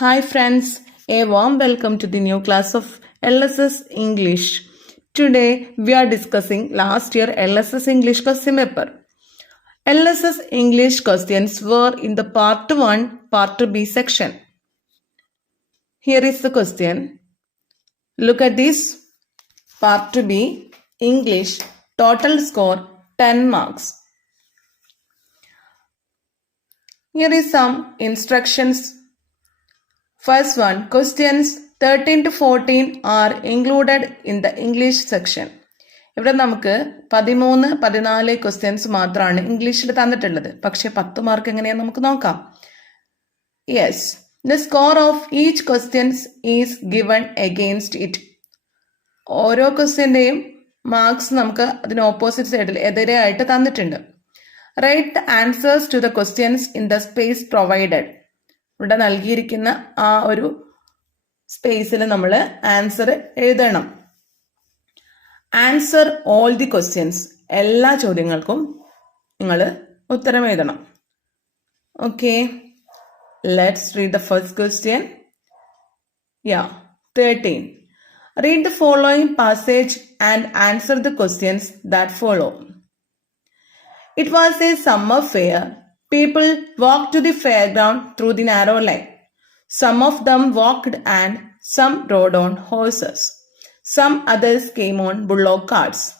Hi friends, a warm welcome to the new class of LSS English. Today we are discussing last year LSS English question paper. LSS English questions were in the part 1, part B section. Here is the question. Look at this. Part B, English, total score 10 marks. Here is some instructions. First one, questions 13 to 14 are included in the English section. ഇവിടെ നമുക്ക് പതിമൂന്ന് പതിനാല് questions മാത്രമാണ് ഇംഗ്ലീഷിൽ തന്നിട്ടുള്ളത്. പക്ഷെ പത്ത് mark എങ്ങനെയാന്ന് നമുക്ക് നോക്കാം. Yes the score of each questions is given against it ഓരോ ക്വസ്റ്റ്യന്റെയും മാർക്സ് നമുക്ക് അതിന് ഓപ്പോസിറ്റ് സൈഡിൽ എതിരെയായിട്ട് തന്നിട്ടുണ്ട്. Right the answers to the questions in the space provided ഇവിടെ നൽകിയിരിക്കുന്ന ആ ഒരു സ്പേസിൽ നമ്മൾ ആൻസർ എഴുതണം. ആൻസർ ഓൾ ദി ക്വസ്റ്റ്യൻസ് എല്ലാ ചോദ്യങ്ങൾക്കും നിങ്ങൾ ഉത്തരം എഴുതണം. Okay let's read the first question yeah thirteen read the following passage and answer the questions that follow it was a summer fair. People walked to the fairground through the narrow lane. Some of them walked and some rode on horses. Some others came on bullock carts.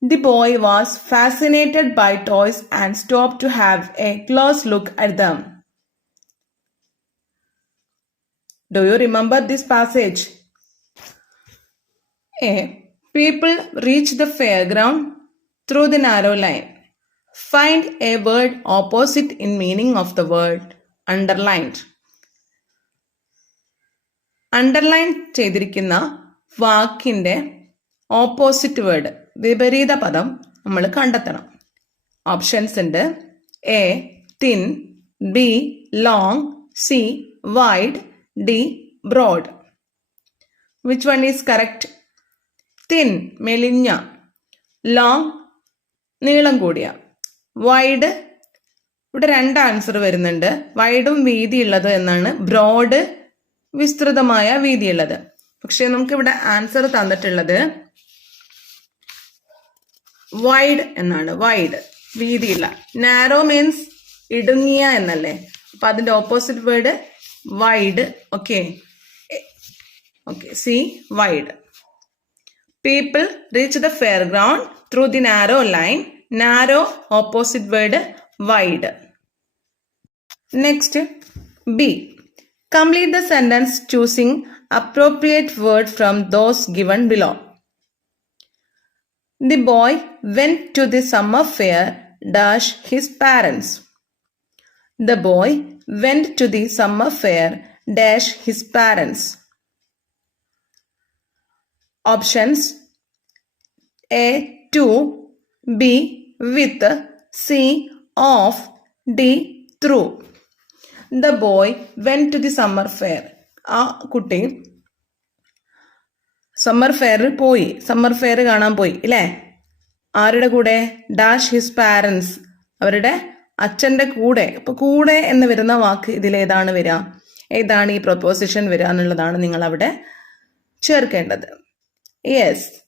The boy was fascinated by toys and stopped to have a close look at them. Do you remember this passage? A. People reach the fairground through the narrow lane. Find a word opposite in meaning of the word. Underlined. Underline ചെയ്തിരിക്കുന്ന വാക്കിന്റെ opposite word വിപരീത പദം നമ്മൾ കണ്ടെത്തണം. Options ഉണ്ട്. A thin B long C wide D broad which one is correct thin മെലിഞ്ഞ. Long നീളം കൂടിയ. വൈഡ് ഇവിടെ രണ്ട് ആൻസർ വരുന്നുണ്ട്. വൈഡും വീതിയുള്ളത് എന്നാണ്. ബ്രോഡ് വിസ്തൃതമായ വീതിയുള്ളത്. പക്ഷെ നമുക്ക് ഇവിടെ ആൻസർ തന്നിട്ടുള്ളത് വൈഡ് എന്നാണ്. വൈഡ് വീതിയുള്ള. നാരോ മീൻസ് ഇടുങ്ങിയ എന്നല്ലേ? അപ്പൊ അതിന്റെ opposite word wide okay okay C wide people reach the fair ground through the narrow line narrow opposite word wide. Next b. Complete the sentence choosing appropriate word from those given below. The boy went to the summer fair dash his parents. The boy went to the summer fair dash his parents. Options a 2 B with C of D through. The boy went to the summer fair. ആ കുട്ടി summer ഫെയറിൽ പോയി. Summer fair കാണാൻ പോയി ഇല്ലേ? ആരുടെ കൂടെ? Dash his parents. അവരുടെ അച്ഛന്റെ കൂടെ. ഇപ്പൊ കൂടെ എന്ന് വരുന്ന വാക്ക് ഇതിലേതാണ് വരിക. ഏതാണ് ഈ പ്രൊപ്പോസിഷൻ വരിക എന്നുള്ളതാണ് നിങ്ങൾ അവിടെ ചേർക്കേണ്ടത്. Yes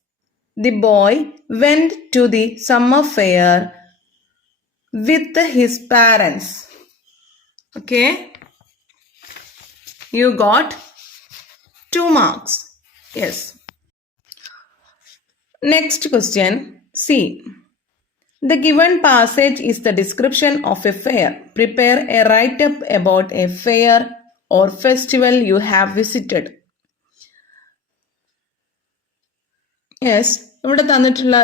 The boy went to the summer fair with his parents. Okay. You got two marks. Yes. Next question C. The given passage is the description of a fair. Prepare a write up about a fair or festival you have visited. Yes, ഇവിടെ തന്നിട്ടുള്ള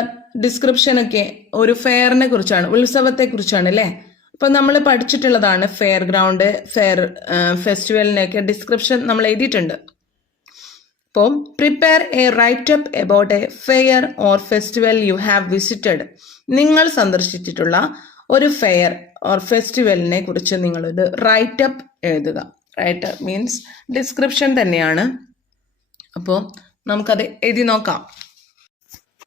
description ഒക്കെ ഒരു ഫെയറിനെ കുറിച്ചാണ് ഉത്സവത്തെ കുറിച്ചാണ് അല്ലേ അപ്പം നമ്മൾ പഠിച്ചിട്ടുള്ളതാണ് ഫെയർ ഗ്രൗണ്ട് ഫെയർ ഫെസ്റ്റിവലിനൊക്കെ ഡിസ്ക്രിപ്ഷൻ നമ്മൾ എഴുതിയിട്ടുണ്ട്. അപ്പോൾ prepare a write up about a fair or festival you have visited നിങ്ങൾ സന്ദർശിച്ചിട്ടുള്ള ഒരു ഫെയർ ഓർ ഫെസ്റ്റിവലിനെ കുറിച്ച് നിങ്ങളൊരു റൈറ്റ് അപ്പ് എഴുതുക. റൈറ്റ് അപ്പ് മീൻസ് ഡിസ്ക്രിപ്ഷൻ തന്നെയാണ്. അപ്പോൾ നമുക്കത് എഴുതി നോക്കാം.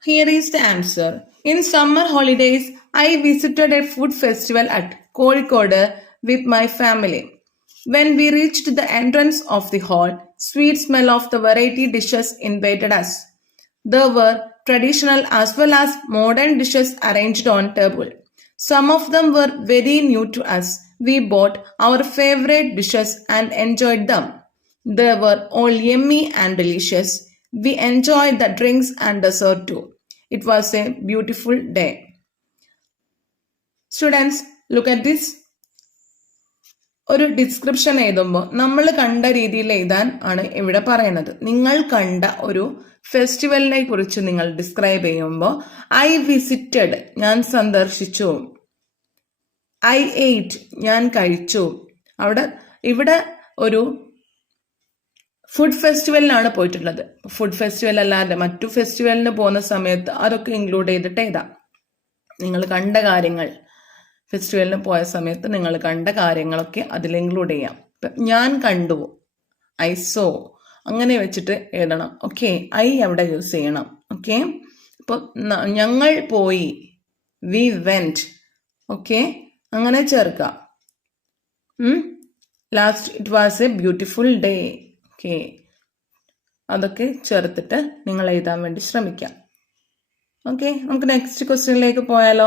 Here is the answer. In summer holidays, I visited a food festival at Kozhikode with my family. When we reached the entrance of the hall, sweet smell of the variety dishes invaded us. There were traditional as well as modern dishes arranged on table. Some of them were very new to us. We bought our favorite dishes and enjoyed them. They were all yummy and delicious. We enjoyed the drinks and dessert too. It was a beautiful day. Students, look at this. ഒരു description എഴുതുമ്പോൾ നമ്മൾ കണ്ട രീതിയിൽ എഴുതാൻ ആണ് ഇവിടെ പറയുന്നത് നിങ്ങൾ കണ്ട ഒരു ഫെസ്റ്റിവലിനെ കുറിച്ച് നിങ്ങൾ ഡിസ്ക്രൈബ് ചെയ്യുമ്പോൾ ഐ വിസിറ്റഡ് ഞാൻ സന്ദർശിച്ചു ഐ എയ്റ്റ് ഞാൻ കഴിച്ചു അവിടെ ഇവിടെ ഒരു ഫുഡ് ഫെസ്റ്റിവലിനാണ് പോയിട്ടുള്ളത്. ഫുഡ് ഫെസ്റ്റിവൽ അല്ലാതെ മറ്റു ഫെസ്റ്റിവലിന് പോകുന്ന സമയത്ത് അതൊക്കെ ഇൻക്ലൂഡ് ചെയ്തിട്ട് എഴുതാം നിങ്ങൾ കണ്ട കാര്യങ്ങൾ. ഫെസ്റ്റിവലിന് പോയ സമയത്ത് നിങ്ങൾ കണ്ട കാര്യങ്ങളൊക്കെ അതിൽ ഇൻക്ലൂഡ് ചെയ്യാം. ഞാൻ കണ്ടു ഐ സോ അങ്ങനെ വെച്ചിട്ട് എഴുതണം. ഓക്കെ ഐ അവിടെ യൂസ് ചെയ്യണം. ഓക്കെ അപ്പോൾ ഞങ്ങൾ പോയി. വി വെന്റ് ഓക്കെ അങ്ങനെ ചേർക്കാം last it was a beautiful day okay. അതൊക്കെ ചേർത്തിട്ട് നിങ്ങൾ എഴുതാൻ വേണ്ടി ശ്രമിക്കാം. ഓക്കെ നമുക്ക് നെക്സ്റ്റ് ക്വസ്റ്റ്യനിലേക്ക് പോയാലോ?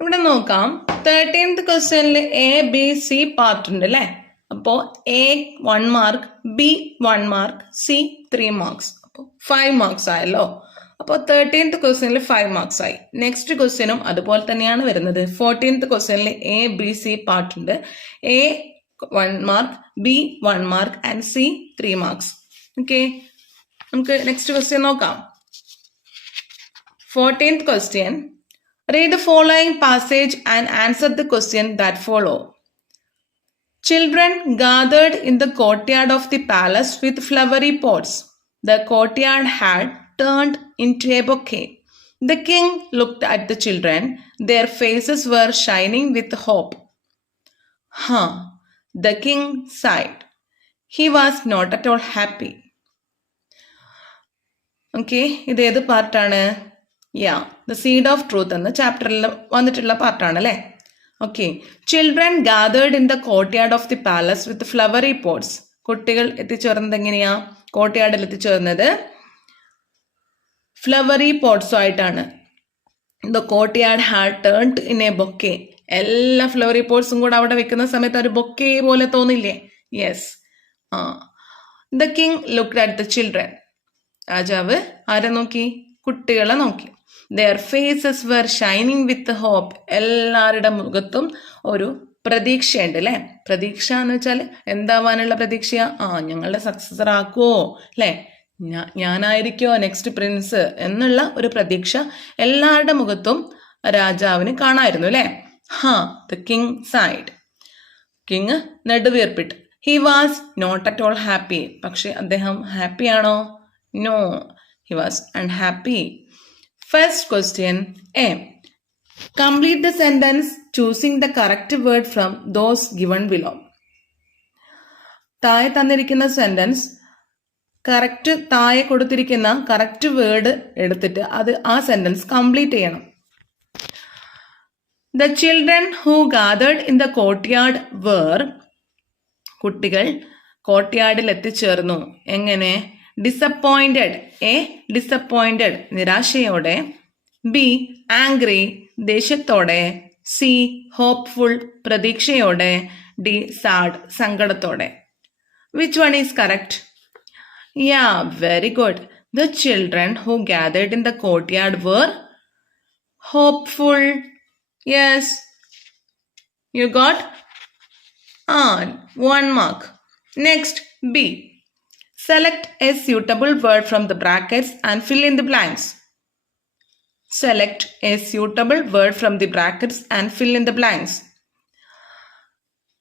ഇവിടെ നോക്കാം. തേർട്ടീൻത് ക്വസ്റ്റ്യനിൽ എ ബി സി പാർട്ട് ഉണ്ട് അല്ലേ? അപ്പോൾ A one mark B one mark C three marks അപ്പോൾ ഫൈവ് മാർക്സ് ആയല്ലോ. അപ്പോൾ തേർട്ടീൻത് ക്വസ്റ്റ്യനിൽ ഫൈവ് മാർക്സ് ആയി. നെക്സ്റ്റ് ക്വസ്റ്റ്യനും അതുപോലെ തന്നെയാണ് വരുന്നത്. ഫോർട്ടീൻത് ക്വസ്റ്റ്യനിൽ എ ബി സി പാർട്ട് ഉണ്ട്. A one mark B one mark and C three marks okay നമുക്ക് നെക്സ്റ്റ് ക്വസ്റ്റ്യൻ നോക്കാം fourteenth question Read the following passage and answer the question that follow. Children gathered in the courtyard of the palace with flowery pots. The courtyard had turned into a bouquet. The king looked at the children. Their faces were shining with hope. Huh. The king sighed. He was not at all happy. Okay ഇത് ഏത് പാർട്ടാണ്? Yeah the seed of truth എന്ന ചാപ്റ്ററിൽ വന്നിട്ടുള്ള പാർട്ടാണ് അല്ലേ? Okay children gathered in the courtyard of the palace with flowery pots കുട്ടികൾ എത്തിച്ചേർന്നത് എങ്ങനെയാ? കോർട്ട്യാർഡിൽ എത്തിച്ചേർന്നത് ഫ്ലവറി പോട്ട്സും ആയിട്ടാണ്. The courtyard had turned in a bouquet എല്ലാ ഫ്ലവറി പോട്ട്സും കൂടെ അവിടെ വെക്കുന്ന സമയത്ത് ഒരു ബൊക്കെ പോലെ തോന്നില്ലേ? യെസ് ആ. The king look at the children രാജാവ് ആരെ നോക്കി? കുട്ടികളെ നോക്കി. Their faces were shining with hope എല്ലാവരുടെ മുഖത്തും ഒരു പ്രതീക്ഷയുണ്ട് അല്ലേ പ്രതീക്ഷ എന്ന് വെച്ചാൽ എന്താവാനുള്ള പ്രതീക്ഷയാ ആ ഞങ്ങളുടെ സക്സസർ ആക്കുവോ? അല്ലേ ഞാനായിരിക്കോ നെക്സ്റ്റ് പ്രിൻസ് എന്നുള്ള ഒരു പ്രതീക്ഷ എല്ലാവരുടെ മുഖത്തും രാജാവിന് കാണായിരുന്നു അല്ലേ ഹാ the king sighed king നെടുവീർപ്പിട്ട്. He was not at all happy പക്ഷെ അദ്ദേഹം ഹാപ്പി ആണോ no he was unhappy first question A complete the sentence choosing the correct word from those given below താഴെ തന്നിരിക്കുന്ന സെന്റൻസ് കറക്റ്റ് താഴെ കൊടുത്തിരിക്കുന്ന correct word എടുത്തിട്ട് അത് ആ സെന്റൻസ് കംപ്ലീറ്റ് ചെയ്യണം. The children who gathered in the courtyard were കുട്ടികൾ കോർട്ട്യാർഡിൽ എത്തിച്ചേർന്നു. എങ്ങനെ? ഡിസപ്പോയിന്റഡ് എ ഡിസപ്പോയിന്റഡ് നിരാശയോടെ. ബി ആംഗ്രി ദേഷ്യത്തോടെ. സി ഹോപ്പ്ഫുൾ പ്രതീക്ഷയോടെ. ഡി സാഡ് സങ്കടത്തോടെ. Which one is correct yeah very good the children who gathered in the courtyard were hopeful. Yes. You got on one mark. Next, B. Select a suitable word from the brackets and fill in the blanks. Select a suitable word from the brackets and fill in the blanks.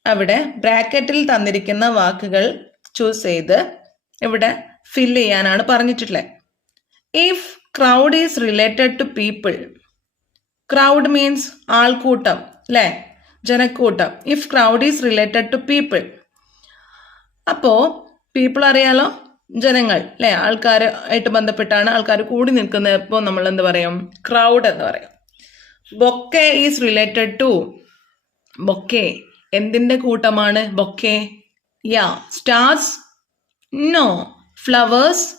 അവിടെ ബ്രാക്കറ്റിൽ തന്നിരിക്കുന്ന വാക്കുകൾ choose ചെയ്ത് ഇവിടെ fill ചെയ്യാനാണ് പറഞ്ഞിട്ടുള്ളത് if crowd is related to people crowd means ആൾക്കൂട്ടം അല്ലേ ജനക്കൂട്ടം. If crowd is related to people അപ്പോൾ പീപ്പിൾ അറിയാലോ? ജനങ്ങൾ അല്ലേ ആൾക്കാർ ആയിട്ട് ബന്ധപ്പെട്ടാണ് ആൾക്കാർ കൂടി നിൽക്കുന്നത്. ഇപ്പോൾ നമ്മൾ എന്ത് പറയും? ക്രൗഡ് എന്ന് പറയും. Bouquet is related to bouquet. എന്തിന്റെ കൂട്ടമാണ് bouquet? Yeah stars no flowers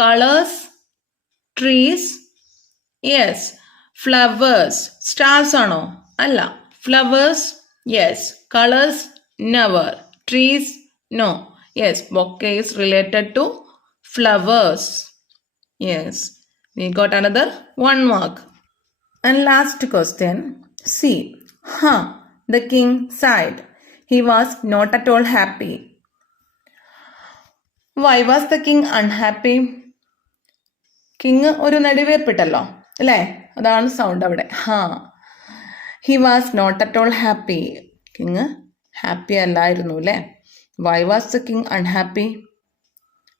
colours trees yes flowers stars ആണോ? അല്ല. Flowers yes colours never trees no yes bouquet is related to flowers yes we got another one mark and last question C uh the king sighed he was not at all happy why was the king unhappy king ഒരു നെടുവേർപ്പിട്ടല്ലോ. അല്ലേ? അതാണ് sound അവിടെ. ഹാ. He was not at all happy king happy അല്ലായിരുന്നു അല്ലേ why was the king unhappy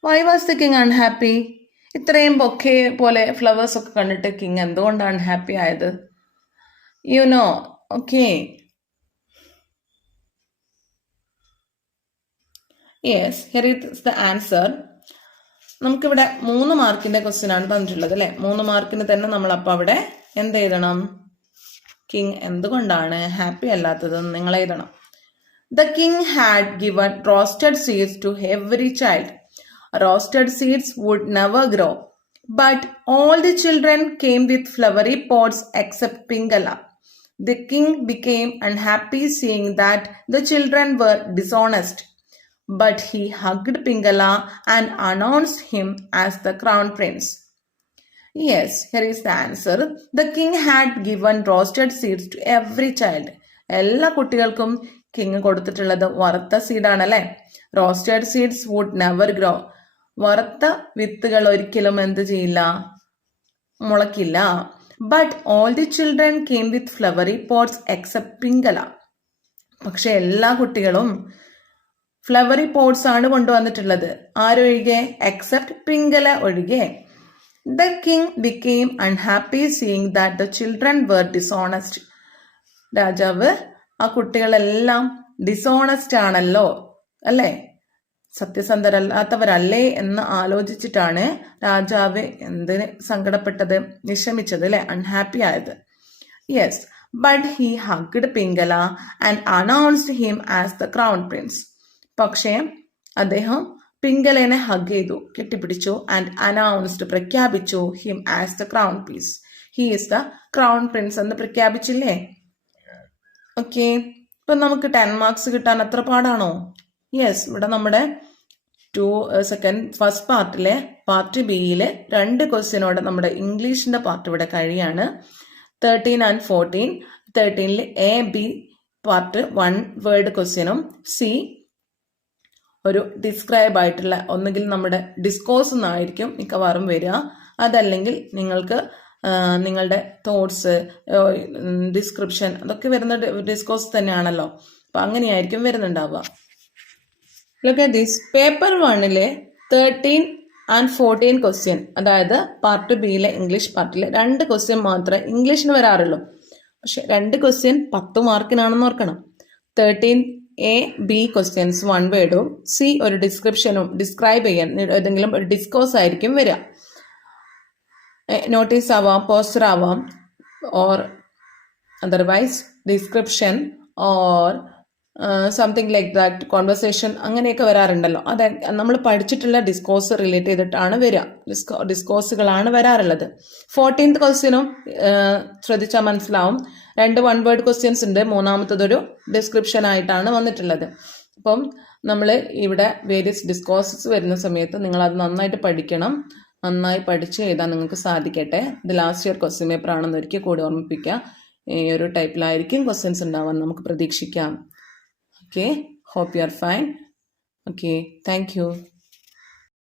why was the king unhappy ഇത്രയും bouquet പോലെ ഫ്ലവേഴ്സ് ഒക്കെ കണ്ടിട്ട് കിങ് എന്തുകൊണ്ടാണ് ഹാപ്പി ആയത്? You know okay yes here is the answer നമുക്കിവിടെ മൂന്ന് മാർക്കിന്റെ ക്വസ്റ്റ്യൻ ആണ് തന്നിട്ടുള്ളത് അല്ലെ? മൂന്ന് മാർക്കിന് തന്നെ നമ്മൾ അപ്പൊ അവിടെ എന്ത് എഴുതണം? കിങ് എന്തുകൊണ്ടാണ് ഹാപ്പി അല്ലാത്തത് നിങ്ങൾ എഴുതണം. The king had given roasted seeds to every child roasted seeds would never grow but all the children came with flowery pots except Pingala the king became unhappy seeing that the children were dishonest But he hugged Pingala and announced him as the crown prince. Yes, here is the answer. The king had given roasted seeds to every child. എല്ലാ കുട്ടികൾക്കും king കൊടുത്തിട്ടുള്ളത് വറുത്ത സീഡാണല്ലേ roasted seeds would never grow വറുത്ത വിത്തുകൾ ഒരിക്കലും എന്ത് ചെയ്യില്ല മുളക്കില്ല but all the children came with flowery pots except Pingala പക്ഷെ എല്ലാ കുട്ടികളും ഫ്ലവറി പോട്ട്സ് ആണ് കൊണ്ടുവന്നിട്ടുള്ളത്. ആരൊഴികെ? എക്സെപ്റ്റ് പിങ്കല ഒഴികെ. The king became unhappy seeing that the children were dishonest രാജാവ് ആ കുട്ടികളെല്ലാം ഡിസോണസ്റ്റ് ആണല്ലോ അല്ലേ? സത്യസന്ധരല്ലാത്തവരല്ലേ എന്ന് ആലോചിച്ചിട്ടാണ് രാജാവ് എന്തിന് സങ്കടപ്പെട്ടത് വിഷമിച്ചത് അല്ലെ? അൺഹാപ്പി ആയത്. Yes but he hugged Pingala and announced him as the crown prince പക്ഷേ അദ്ദേഹം പിങ്കലേനെ ഹഗ് ചെയ്തു കെട്ടിപ്പിടിച്ചു ആൻഡ് അനൗൺസ്ഡ് പ്രഖ്യാപിച്ചു him as the crown prince he is the crown prince എന്ന് പ്രഖ്യാപിച്ചില്ലേ? ഓക്കെ ഇപ്പൊ നമുക്ക് ടെൻ മാർക്സ് കിട്ടാൻ അത്ര പാടാണോ? യെസ് ഇവിടെ നമ്മുടെ ടു സെക്കൻഡ് ഫസ്റ്റ് പാർട്ടിലെ പാർട്ട് ബിയിലെ രണ്ട് ക്വസ്റ്റ്യനോടെ നമ്മുടെ ഇംഗ്ലീഷിന്റെ പാർട്ട് ഇവിടെ കഴിയാണ്. Thirteen and fourteen തേർട്ടീനിൽ A B part one word ക്വസ്റ്റ്യനും സി ഒരു ഡിസ്ക്രൈബ് ആയിട്ടുള്ള ഒന്നുകിൽ നമ്മുടെ ഡിസ്കോഴ്സ് എന്നായിരിക്കും മിക്കവാറും വരിക. അതല്ലെങ്കിൽ നിങ്ങൾക്ക് നിങ്ങളുടെ തോട്ട്സ് ഡിസ്ക്രിപ്ഷൻ അതൊക്കെ വരുന്ന ഡിസ്കോഴ്സ് തന്നെയാണല്ലോ. അപ്പൊ അങ്ങനെയായിരിക്കും വരുന്നുണ്ടാവുക. ലുക്ക് ദിസ് പേപ്പർ വണ്ണിലെ തേർട്ടീൻ ആൻഡ് ഫോർട്ടീൻ ക്വസ്റ്റ്യൻ അതായത് പാർട്ട് ബിയിലെ ഇംഗ്ലീഷ് പാർട്ടിലെ രണ്ട് ക്വസ്റ്റ്യൻ മാത്രമേ ഇംഗ്ലീഷിന് വരാറുള്ളൂ. പക്ഷെ രണ്ട് ക്വസ്റ്റ്യൻ പത്ത് മാർക്കിനാണെന്ന് ഓർക്കണം. Thirteen A B questions one വേർഡും C ഒരു ഡിസ്ക്രിപ്ഷനും ഡിസ്ക്രൈബ് ചെയ്യാൻ ഏതെങ്കിലും ഒരു ഡിസ്കോസ് ആയിരിക്കും വരിക. നോട്ടീസ് ആവാം പോസ്റ്റർ ആവാം or otherwise description or something like that conversation അങ്ങനെയൊക്കെ വരാറുണ്ടല്ലോ. അത് നമ്മൾ പഠിച്ചിട്ടുള്ള ഡിസ്കോഴ്സ് റിലേറ്റ് ചെയ്തിട്ടാണ് വരിക. ഡിസ്കോ ഡിസ്കോഴ്സുകളാണ് വരാറുള്ളത്. ഫോർട്ടീൻത് ക്വസ്റ്റ്യനും ശ്രദ്ധിച്ചാൽ മനസ്സിലാവും. രണ്ട് വൺ വേർഡ് ക്വസ്റ്റ്യൻസ് ഉണ്ട്. മൂന്നാമത്തതൊരു ഡിസ്ക്രിപ്ഷൻ ആയിട്ടാണ് വന്നിട്ടുള്ളത്. അപ്പം നമ്മൾ ഇവിടെ വേരിയസ് ഡിസ്കോഴ്സസ് വരുന്ന സമയത്ത് നിങ്ങൾ അത് നന്നായിട്ട് പഠിക്കണം. നന്നായി പഠിച്ച് എഴുതാൻ നിങ്ങൾക്ക് സാധിക്കട്ടെ. ഇത് ലാസ്റ്റ് ഇയർ ക്വസ്റ്റ്യൻ പേപ്പർ ആണെന്ന് ഒരിക്കൽ കൂടി ഓർമ്മിപ്പിക്കുക ഈ ഒരു ടൈപ്പിലായിരിക്കും ക്വസ്റ്റ്യൻസ് ഉണ്ടാവാൻ നമുക്ക് പ്രതീക്ഷിക്കാം. Okay, hope you are fine. Okay, thank you.